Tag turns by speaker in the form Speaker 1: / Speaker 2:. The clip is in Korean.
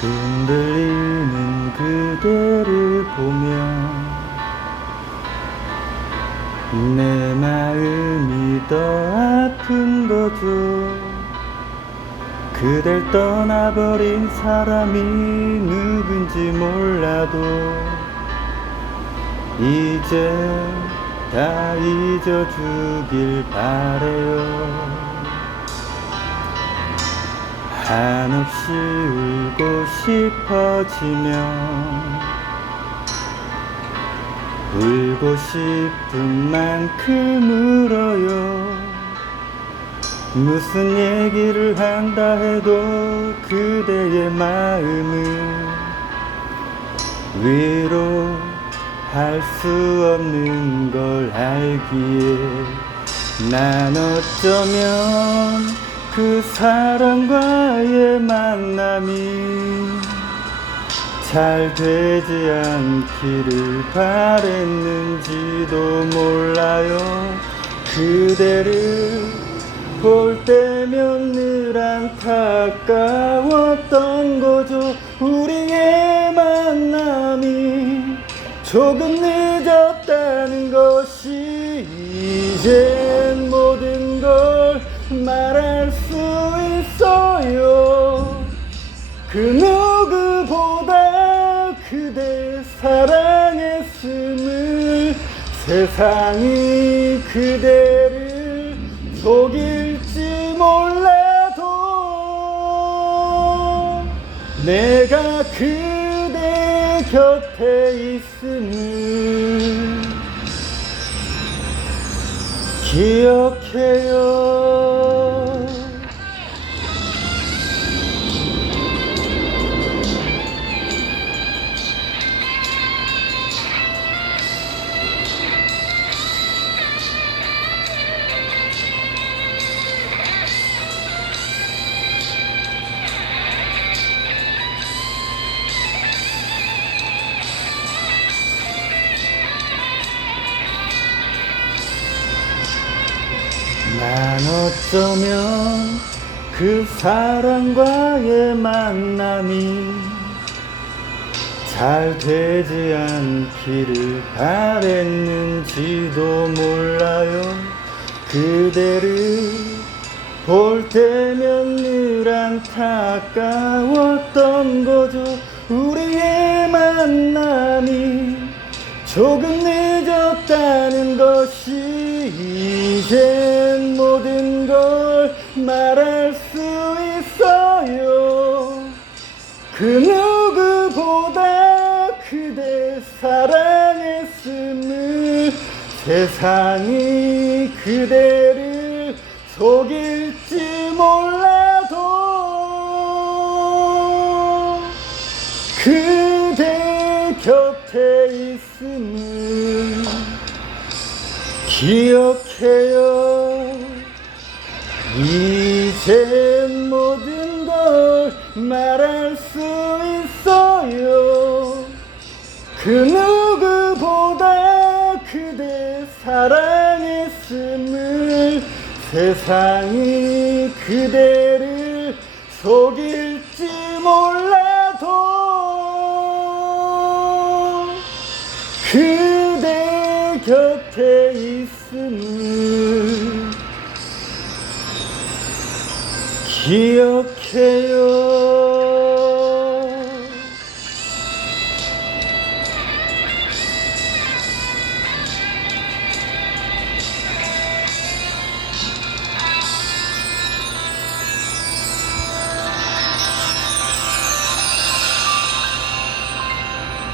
Speaker 1: 흔들리는 그대를 보며 내 마음이 더 아픈 거죠. 그댈 떠나버린 사람이 누군지 몰라도 이제 다 잊어주길 바래요. 한없이 울 고 싶어지면 울고 싶은 만큼 울어요. 무슨 얘기를 한다 해도 그대의 마음을 위로할 수 없는 걸 알기에 난 어쩌면 그 사람과의 만남이 잘 되지 않기를 바랬는지도 몰라요. 그대를 볼 때면 늘 안타까웠던 거죠. 우리의 만남이 조금 늦었다는 것이 이젠 모든 걸 사랑했음을 세상이 그대를 속일지 몰라도 내가 그대 곁에 있음을 기억해요 난 어쩌면 그 사람과의 만남이 잘 되지 않기를 바랬는지도 몰라요. 그대를 볼 때면 늘 안타까웠던 거죠. 우리의 만남이 조금 늦었다는 것이 걸 말할 수 있어요. 그 누구보다 그대 사랑했음을 세상이 그대를 속일지 몰라도 그대 곁에 있음을 기억해요 이젠 모든 걸 말할 수 있어요. 그 누구보다 그대 사랑했음을 세상이 그대를 속일지 몰라도 그대 곁에 있음을 기억해요.